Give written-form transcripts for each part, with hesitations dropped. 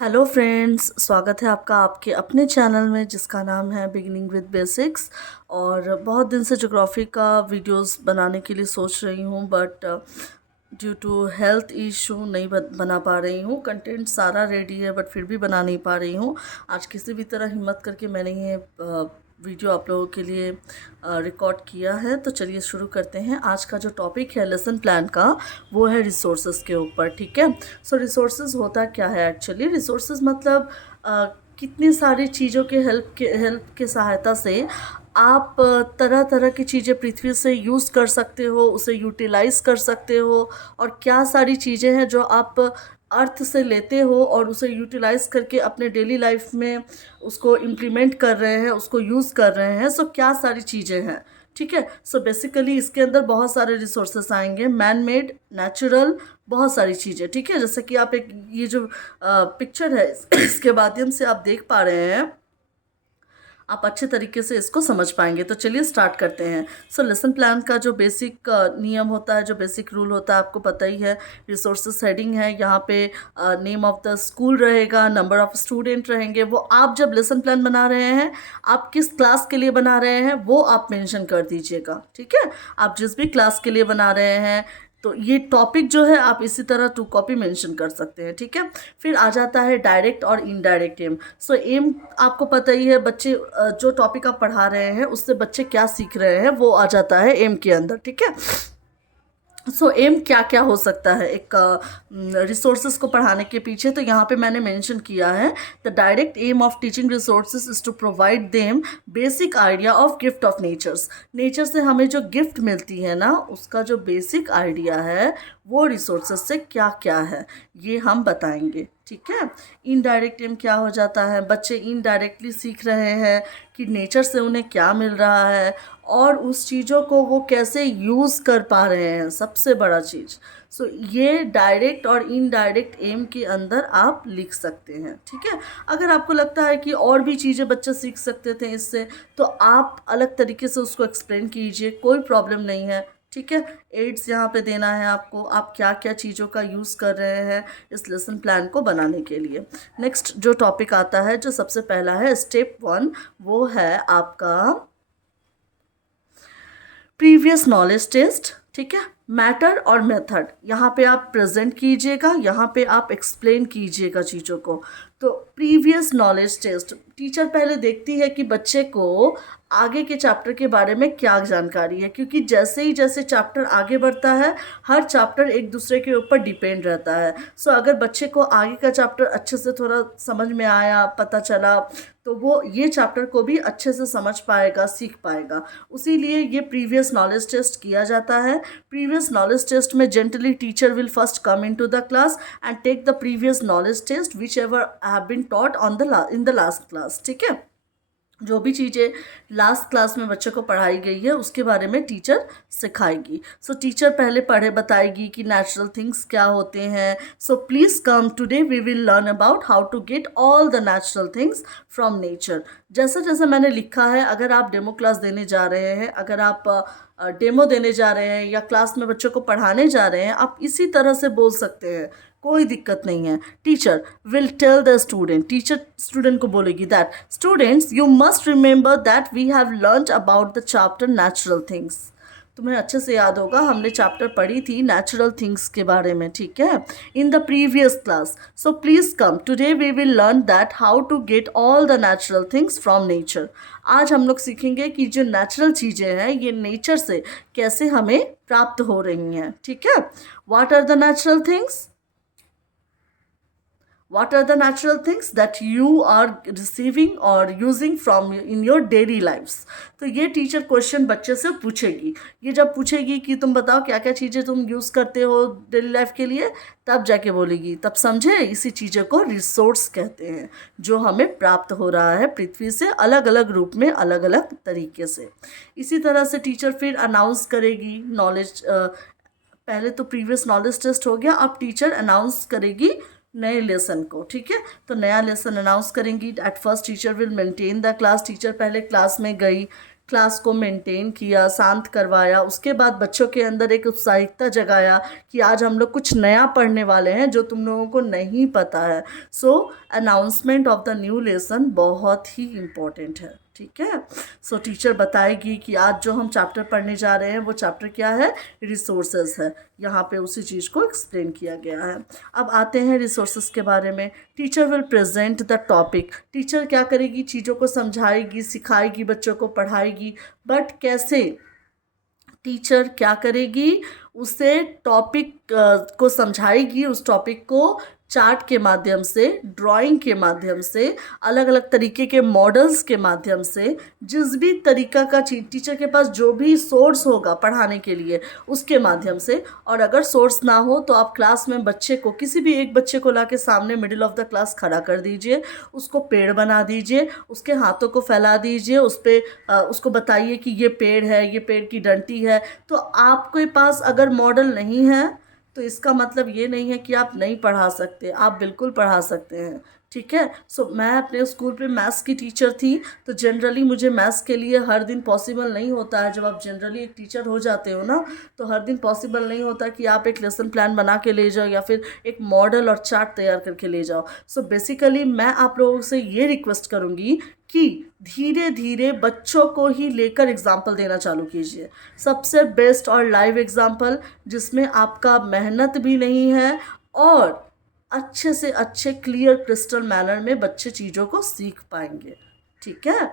Hello friends, स्वागत है आपका आपके अपने चैनल में जिसका नाम है बिगिनिंग विद बेसिक्स। और बहुत दिन से ज्योग्राफी का वीडियोस बनाने के लिए सोच रही हूँ, but due to health issue नहीं बना पा रही हूँ। कंटेंट सारा रेडी है बट फिर भी बना नहीं पा रही हूँ। आज किसी भी तरह हिम्मत करके मैंने ये वीडियो आप लोगों के लिए रिकॉर्ड किया है। तो चलिए शुरू करते हैं। आज का जो टॉपिक है लेसन प्लान का, वो है रिसोर्सेज के ऊपर। ठीक है। सो रिसोर्सेज होता क्या है एक्चुअली? रिसोर्सेज मतलब कितनी सारी चीज़ों के हेल्प के सहायता से आप तरह तरह की चीज़ें पृथ्वी से यूज़ कर सकते हो, उसे यूटिलाइज़ कर सकते हो। और क्या सारी चीज़ें हैं जो आप अर्थ से लेते हो और उसे यूटिलाइज़ करके अपने डेली लाइफ में उसको इम्प्लीमेंट कर रहे हैं, उसको यूज़ कर रहे हैं। सो क्या सारी चीज़ें हैं। ठीक है। सो बेसिकली इसके अंदर बहुत सारे रिसोर्सेस आएंगे, मैन मेड, नेचुरल, बहुत सारी चीज़ें। ठीक है। जैसे कि आप एक ये जो पिक्चर है इसके माध्यम से आप देख पा रहे हैं, आप अच्छे तरीके से इसको समझ पाएंगे। तो चलिए स्टार्ट करते हैं। सो लेसन प्लान का जो बेसिक नियम होता है, जो बेसिक रूल होता है, आपको पता ही है। रिसोर्सेस हेडिंग है, यहाँ पे नेम ऑफ द स्कूल रहेगा, नंबर ऑफ स्टूडेंट रहेंगे। वो आप जब लेसन प्लान बना रहे हैं, आप किस क्लास के लिए बना रहे हैं वो आप मेंशन कर दीजिएगा। ठीक है। आप जिस भी क्लास के लिए बना रहे हैं, तो ये टॉपिक जो है आप इसी तरह टू कॉपी मेंशन कर सकते हैं। ठीक है। फिर आ जाता है डायरेक्ट और इनडायरेक्ट एम। सो एम आपको पता ही है, बच्चे जो टॉपिक आप पढ़ा रहे हैं उससे बच्चे क्या सीख रहे हैं वो आ जाता है एम के अंदर। ठीक है। सो एम क्या क्या हो सकता है एक रिसोर्सेज को पढ़ाने के पीछे? तो यहाँ पे मैंने मेंशन किया है, the direct aim of teaching resources is to provide them basic idea of gift of natures. Nature से हमें जो गिफ्ट मिलती है ना, उसका जो बेसिक आइडिया है वो रिसोर्सेज से क्या क्या है ये हम बताएंगे। ठीक है। इनडायरेक्ट एम क्या हो जाता है? बच्चे इनडायरेक्टली सीख रहे हैं कि नेचर से उन्हें क्या मिल रहा है और उस चीज़ों को वो कैसे यूज़ कर पा रहे हैं, सबसे बड़ा चीज़। सो ये डायरेक्ट और इनडायरेक्ट एम के अंदर आप लिख सकते हैं। ठीक है। अगर आपको लगता है कि और भी चीज़ें बच्चे सीख सकते थे इससे, तो आप अलग तरीके से उसको एक्सप्लेन कीजिए, कोई प्रॉब्लम नहीं है। ठीक है। एड्स यहाँ पे देना है आपको, आप क्या क्या चीज़ों का यूज़ कर रहे हैं इस लेसन प्लान को बनाने के लिए। नेक्स्ट जो टॉपिक आता है, जो सबसे पहला है स्टेप 1, वो है आपका प्रीवियस नॉलेज टेस्ट। ठीक है। मैटर और मेथड यहाँ पे आप प्रेजेंट कीजिएगा, यहाँ पे आप एक्सप्लेन कीजिएगा चीज़ों को। तो प्रीवियस नॉलेज टेस्ट, टीचर पहले देखती है कि बच्चे को आगे के चैप्टर के बारे में क्या जानकारी है, क्योंकि जैसे ही जैसे चैप्टर आगे बढ़ता है, हर चैप्टर एक दूसरे के ऊपर डिपेंड रहता है। सो अगर बच्चे को आगे का चैप्टर अच्छे से थोड़ा समझ में आया, पता चला, तो वो ये चैप्टर को भी अच्छे से समझ पाएगा, सीख पाएगा। उसी लिए ये प्रीवियस नॉलेज टेस्ट किया जाता है। प्रीवियस नॉलेज टेस्ट में generally teacher will first come into the class and take the previous knowledge test whichever have been taught on the in the last class. ठीक है। जो भी चीज़ें last class में बच्चे को पढ़ाई गई है उसके बारे में टीचर सिखाएगी। सो टीचर पहले पढ़े बताएगी कि नेचुरल थिंग्स क्या होते हैं। So please come today we will learn about how to get all the natural things from nature. जैसा जैसा मैंने लिखा है, अगर आप डेमो क्लास देने जा रहे हैं, अगर आप डेमो देने जा रहे हैं या क्लास में बच्चों को पढ़ाने जा रहे हैं, आप इसी तरह से बोल सकते हैं, कोई दिक्कत नहीं है। Teacher will tell the student, teacher student को बोलेगी that students you must remember that we have learned about the chapter natural things. तुम्हें अच्छे से याद होगा, हमने चैप्टर पढ़ी थी नेचुरल थिंग्स के बारे में। ठीक है। In the previous class, so please come today we will learn that how to get all the natural things from nature. आज हम लोग सीखेंगे कि जो नेचुरल चीज़ें हैं ये नेचर से कैसे हमें प्राप्त हो रही हैं। ठीक है। What are the natural things? What are the natural things that you are receiving or using from in your daily lives? तो ये टीचर क्वेश्चन बच्चे से पूछेगी। ये जब पूछेगी कि तुम बताओ क्या क्या चीज़ें तुम यूज़ करते हो डेली लाइफ के लिए, तब जाके बोलेगी, तब समझे इसी चीज़ों को रिसोर्स कहते हैं, जो हमें प्राप्त हो रहा है पृथ्वी से अलग अलग रूप में, अलग अलग तरीके से। इसी तरह से टीचर फिर अनाउंस करेगी नॉलेज। पहले तो प्रीवियस नॉलेज टेस्ट हो गया, अब टीचर अनाउंस करेगी नए लेसन को। ठीक है। तो नया लेसन अनाउंस करेंगी। At first teacher will maintain the class, teacher पहले क्लास में गई, क्लास को मेंटेन किया, शांत करवाया, उसके बाद बच्चों के अंदर एक उत्साहिकता जगाया कि आज हम लोग कुछ नया पढ़ने वाले हैं जो तुम लोगों को नहीं पता है। So announcement of the new lesson बहुत ही इम्पोर्टेंट है, ठीक है। सो टीचर बताएगी कि आज जो हम चैप्टर पढ़ने जा रहे हैं वो चैप्टर क्या है, रिसोर्सेज है। यहाँ पे उसी चीज़ को एक्सप्लेन किया गया है। अब आते हैं रिसोर्सेज के बारे में। Teacher will present the topic. Teacher क्या करेगी, चीज़ों को समझाएगी, सिखाएगी, बच्चों को पढ़ाएगी, बट कैसे? टीचर क्या करेगी, उसे टॉपिक को समझाएगी, उस टॉपिक को चार्ट के माध्यम से, ड्राइंग के माध्यम से, अलग अलग तरीके के मॉडल्स के माध्यम से, जिस भी तरीका का टीचर के पास जो भी सोर्स होगा पढ़ाने के लिए उसके माध्यम से। और अगर सोर्स ना हो तो आप क्लास में बच्चे को, किसी भी एक बच्चे को लाके सामने मिडिल ऑफ द क्लास खड़ा कर दीजिए, उसको पेड़ बना दीजिए, उसके हाथों को फैला दीजिए, उस पर उसको बताइए कि ये पेड़ है, ये पेड़ की डंटी है। तो आपके पास अगर मॉडल नहीं है तो इसका मतलब ये नहीं है कि आप नहीं पढ़ा सकते, आप बिल्कुल पढ़ा सकते हैं, ठीक है। सो मैं अपने स्कूल पे मैथ्स की टीचर थी, तो जनरली मुझे मैथ्स के लिए हर दिन पॉसिबल नहीं होता है। जब आप जनरली एक टीचर हो जाते हो ना, तो हर दिन पॉसिबल नहीं होता कि आप एक लेसन प्लान बना के ले जाओ या फिर एक मॉडल और चार्ट तैयार करके ले जाओ। सो बेसिकली मैं आप लोगों से ये रिक्वेस्ट करूँगी कि धीरे धीरे बच्चों को ही लेकर एग्जाम्पल देना चालू कीजिए। सबसे बेस्ट और लाइव एग्जाम्पल जिसमें आपका मेहनत भी नहीं है और अच्छे से अच्छे क्लियर क्रिस्टल मैनर में बच्चे चीज़ों को सीख पाएंगे, ठीक है।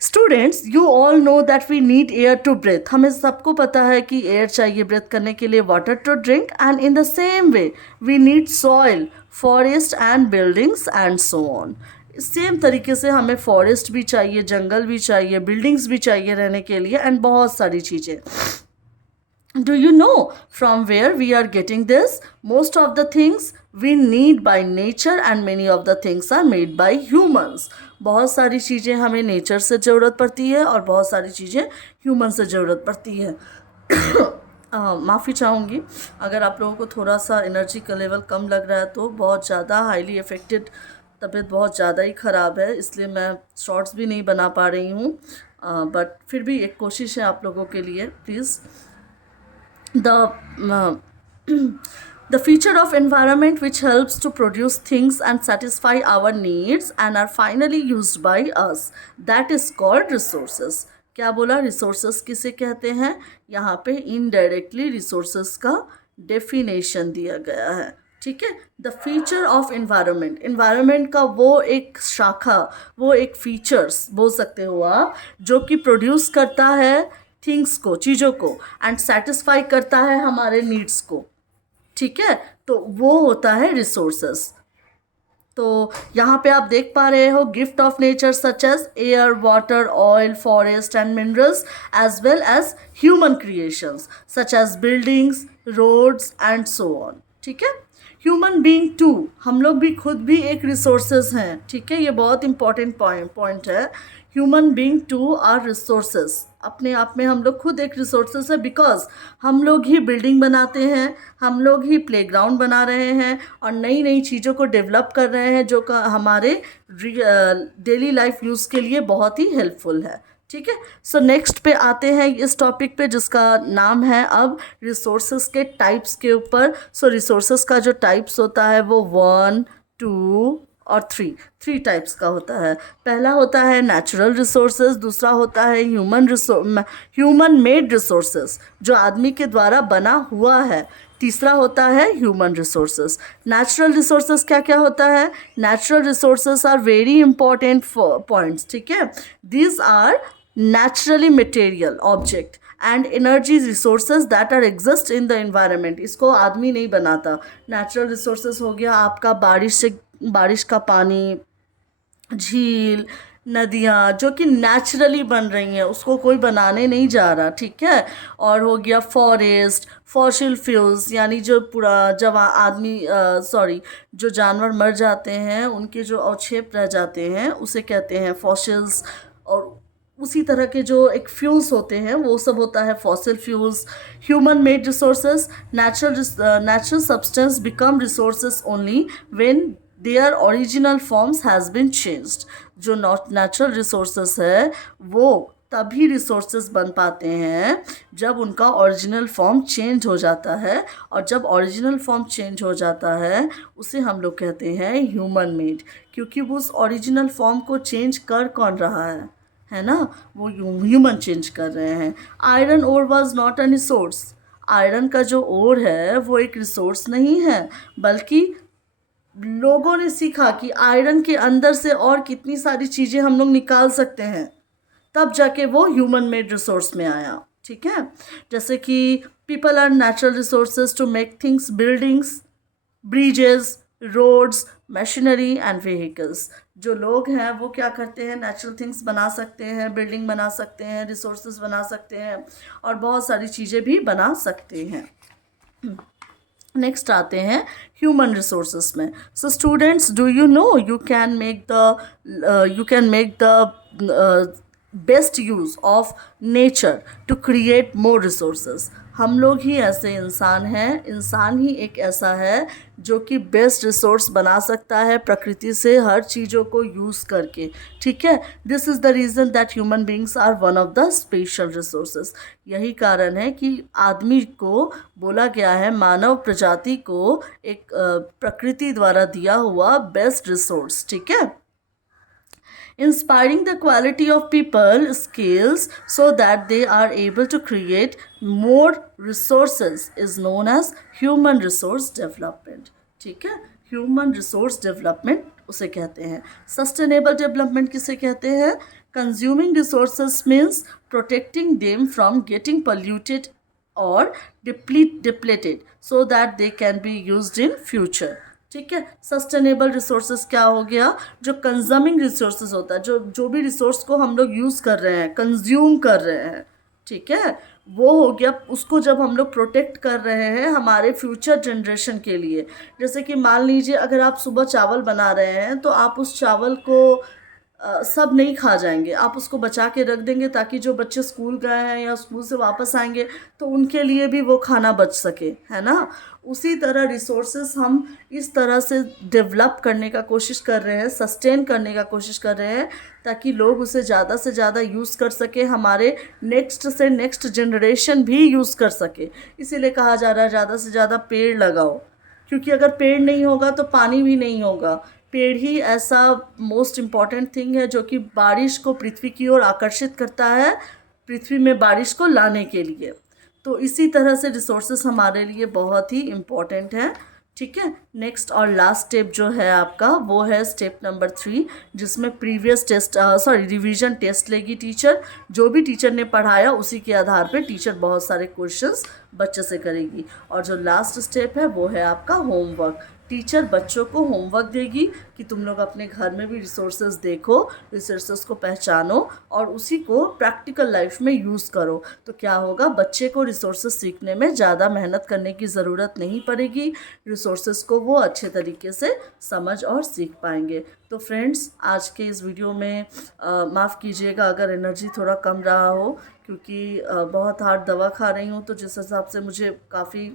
Students, you all know that we need air to breath. हमें सबको पता है कि एयर चाहिए ब्रेथ करने के लिए, water to drink, and in the same way we need soil, forest and buildings and so on. Same तरीके से हमें फॉरेस्ट भी चाहिए, जंगल भी चाहिए, बिल्डिंग्स भी चाहिए रहने के लिए, एंड बहुत सारी चीज़ें। Do you know from where we are getting this? Most of the things we need by nature and many of the things are made by humans. बहुत सारी चीज़ें हमें नेचर से ज़रूरत पड़ती है और बहुत सारी चीज़ें ह्यूमन से ज़रूरत पड़ती है। माफ़ी चाहूँगी अगर आप लोगों को थोड़ा सा एनर्जी का लेवल कम लग रहा है, तो बहुत ज़्यादा हाईली अफेक्टेड, तबीयत बहुत ज़्यादा ही ख़राब है, इसलिए मैं शॉर्ट्स भी नहीं बना पा रही हूँ, बट फिर भी एक कोशिश है आप लोगों के लिए, please. The feature of environment which helps to produce things and satisfy our needs and are finally used by us, that is called resources. क्या बोला? resources किसे कहते हैं? यहाँ पे indirectly resources का definition दिया गया है, ठीक है। The feature of environment, environment का वो एक शाखा, वो एक फीचर्स बोल सकते हो आप, जो कि प्रोड्यूस करता है थिंग्स को, चीज़ों को, एंड सेटिस्फाई करता है हमारे नीड्स को, ठीक है। तो वो होता है रिसोर्सेस। तो यहाँ पे आप देख पा रहे हो gift of nature such as air, water, oil, forest and minerals as well as human creations such as buildings, roads and so on, ठीक है। ह्यूमन बीइंग टू, हम लोग भी खुद भी एक रिसोर्सेज हैं, ठीक है। ये बहुत इंपॉर्टेंट पॉइंट है। Human being too are resources, अपने आप में हम लोग खुद एक रिसोर्सेज है, बिकॉज हम लोग ही बिल्डिंग बनाते हैं, हम लोग ही प्लेग्राउंड बना रहे हैं और नई नई चीज़ों को डेवलप कर रहे हैं जो हमारे डेली लाइफ यूज़ के लिए बहुत ही हेल्पफुल है, ठीक है। सो नेक्स्ट पे आते हैं इस टॉपिक पे जिसका नाम है अब रिसोर्सेज के टाइप्स के ऊपर। सो रिसोर्सेज का जो टाइप्स होता है वो 1, 2 और 3 टाइप्स का होता है। पहला होता है नेचुरल रिसोर्सेज, दूसरा होता है ह्यूमन मेड रिसोर्सेज जो आदमी के द्वारा बना हुआ है, तीसरा होता है ह्यूमन रिसोर्सेज। नेचुरल रिसोर्सेज क्या क्या होता है? Natural resources are very important points, ठीक है। These are naturally material object and energy resources that are exist in the environment. इसको आदमी नहीं बनाता। नेचुरल रिसोर्सेज हो गया आपका बारिश का पानी, झील, नदियाँ जो कि नेचुरली बन रही हैं, उसको कोई बनाने नहीं जा रहा, ठीक है। और हो गया फॉरेस्ट, फॉसिल फ्यूल्स, यानी जो पूरा जब जो जानवर मर जाते हैं उनके जो अवशेष रह जाते हैं उसे कहते हैं फॉसिल्स, और उसी तरह के जो एक फ्यूल्स होते हैं वो सब होता है fossil fuels. Human made resources, natural substance become resources only when their original forms has been changed. जो नेचुरल रिसोर्सेज है वो तभी रिसोर्सेज बन पाते हैं जब उनका ओरिजिनल फॉर्म चेंज हो जाता है, और जब ओरिजिनल फॉर्म चेंज हो जाता है उसे हम लोग कहते हैं ह्यूमन मेड, क्योंकि वो उस ओरिजिनल फॉर्म को चेंज कर कौन रहा है ना, वो ह्यूमन चेंज कर रहे हैं। Iron ore was not a resource, iron का जो ओर है वो एक रिसोर्स नहीं है, बल्कि लोगों ने सीखा कि आयरन के अंदर से और कितनी सारी चीज़ें हम लोग निकाल सकते हैं, तब जाके वो ह्यूमन मेड रिसोर्स में आया। ठीक है, जैसे कि people are natural resources to make things, buildings, bridges, roads, machinery and vehicles. जो लोग हैं वो क्या करते हैं, नेचुरल थिंग्स बना सकते हैं, बिल्डिंग बना सकते हैं, रिसोर्सेज बना सकते हैं, और बहुत सारी चीज़ें भी बना सकते हैं। नेक्स्ट आते हैं ह्यूमन रिसोर्सेज में। So students, do you know you can make the best use of nature to create more resources. हम लोग ही ऐसे इंसान हैं, इंसान ही एक ऐसा है जो कि बेस्ट रिसोर्स बना सकता है प्रकृति से हर चीज़ों को यूज़ करके। ठीक है, this is the reason that human beings are one of the special resources. यही कारण है कि आदमी को बोला गया है, मानव प्रजाति को एक प्रकृति द्वारा दिया हुआ बेस्ट रिसोर्स। ठीक है, inspiring the quality of people skills so that they are able to create more resources is known as human resource development. ठीक है, human resource development उसे कहते हैं। sustainable development किसे कहते हैं? consuming resources means protecting them from getting polluted or depleted so that they can be used in future. ठीक है, सस्टेनेबल रिसोर्सेज क्या हो गया? जो कंज्यूमिंग रिसोर्सेज होता है, जो भी रिसोर्स को हम लोग यूज़ कर रहे हैं, कंज्यूम कर रहे हैं, ठीक है, वो हो गया। उसको जब हम लोग प्रोटेक्ट कर रहे हैं हमारे फ्यूचर जनरेशन के लिए, जैसे कि मान लीजिए अगर आप सुबह चावल बना रहे हैं तो आप उस चावल को सब नहीं खा जाएंगे, आप उसको बचा के रख देंगे ताकि जो बच्चे स्कूल गए हैं या स्कूल से वापस आएंगे तो उनके लिए भी वो खाना बच सके, है ना। उसी तरह रिसोर्सेस हम इस तरह से डेवलप करने का कोशिश कर रहे हैं, सस्टेन करने का कोशिश कर रहे हैं, ताकि लोग उसे ज़्यादा से ज़्यादा यूज़ कर सके, हमारे नेक्स्ट से नेक्स्ट जनरेशन भी यूज़ कर सके। इसीलिए कहा जा रहा है ज़्यादा से ज़्यादा पेड़ लगाओ, क्योंकि अगर पेड़ नहीं होगा तो पानी भी नहीं होगा। पेड़ ही ऐसा मोस्ट इम्पॉर्टेंट थिंग है जो कि बारिश को पृथ्वी की ओर आकर्षित करता है, पृथ्वी में बारिश को लाने के लिए। तो इसी तरह से रिसोर्सेस हमारे लिए बहुत ही इम्पॉर्टेंट हैं। ठीक है, नेक्स्ट और लास्ट स्टेप जो है आपका वो है स्टेप नंबर 3, जिसमें प्रीवियस टेस्ट रिवीजन टेस्ट लेगी टीचर। जो भी टीचर ने पढ़ाया उसी के आधार पे टीचर बहुत सारे क्वेश्चंस बच्चे से करेगी। और जो लास्ट स्टेप है वो है आपका होमवर्क। टीचर बच्चों को होमवर्क देगी कि तुम लोग अपने घर में भी रिसोर्सेज देखो, रिसोर्सेज को पहचानो और उसी को प्रैक्टिकल लाइफ में यूज़ करो। तो क्या होगा, बच्चे को रिसोर्सेज सीखने में ज़्यादा मेहनत करने की ज़रूरत नहीं पड़ेगी, रिसोर्सेज को वो अच्छे तरीके से समझ और सीख पाएंगे। तो फ्रेंड्स, आज के इस वीडियो में माफ़ कीजिएगा अगर एनर्जी थोड़ा कम रहा हो, क्योंकि बहुत हार्ड दवा खा रही हूँ, तो जिस हिसाब से मुझे काफ़ी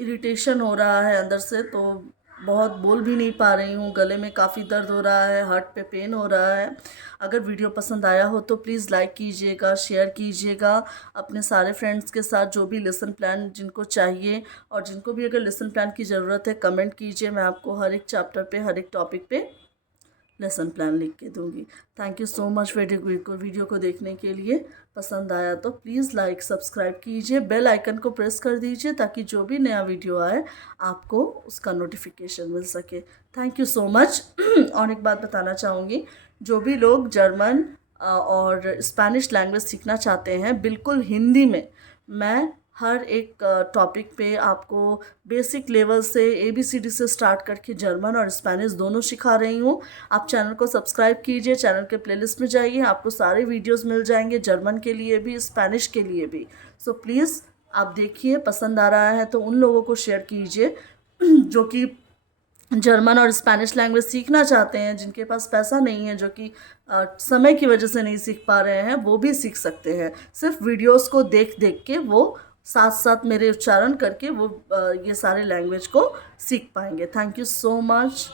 इरिटेशन हो रहा है अंदर से, तो बहुत बोल भी नहीं पा रही हूँ, गले में काफ़ी दर्द हो रहा है, हार्ट पे पेन हो रहा है। अगर वीडियो पसंद आया हो तो प्लीज़ लाइक कीजिएगा, शेयर कीजिएगा अपने सारे फ्रेंड्स के साथ, जो भी लेसन प्लान जिनको चाहिए और जिनको भी अगर लेसन प्लान की ज़रूरत है कमेंट कीजिए। मैं आपको हर एक चैप्टर पे, हर एक टॉपिक पे लेसन प्लान लिख के दूंगी। Thank you so much video को देखने के लिए। पसंद आया तो प्लीज़ लाइक सब्सक्राइब कीजिए, बेल आइकन को प्रेस कर दीजिए ताकि जो भी नया वीडियो आए आपको उसका नोटिफिकेशन मिल सके। Thank you so much. और एक बात बताना चाहूँगी, जो भी लोग जर्मन और स्पेनिश लैंग्वेज सीखना चाहते हैं, बिल्कुल हिंदी में मैं हर एक टॉपिक पे आपको बेसिक लेवल से ABCD से स्टार्ट करके जर्मन और स्पेनिश दोनों सिखा रही हूँ। आप चैनल को सब्सक्राइब कीजिए, चैनल के प्लेलिस्ट में जाइए, आपको सारे वीडियोस मिल जाएंगे, जर्मन के लिए भी, स्पेनिश के लिए भी। सो प्लीज़ आप देखिए, पसंद आ रहा है तो उन लोगों को शेयर कीजिए जो कि जर्मन और स्पेनिश लैंग्वेज सीखना चाहते हैं, जिनके पास पैसा नहीं है, जो कि समय की वजह से नहीं सीख पा रहे हैं, वो भी सीख सकते हैं। सिर्फ वीडियोस को देख देख के वो साथ साथ मेरे उच्चारण करके वो ये सारे लैंग्वेज को सीख पाएंगे। Thank you so much.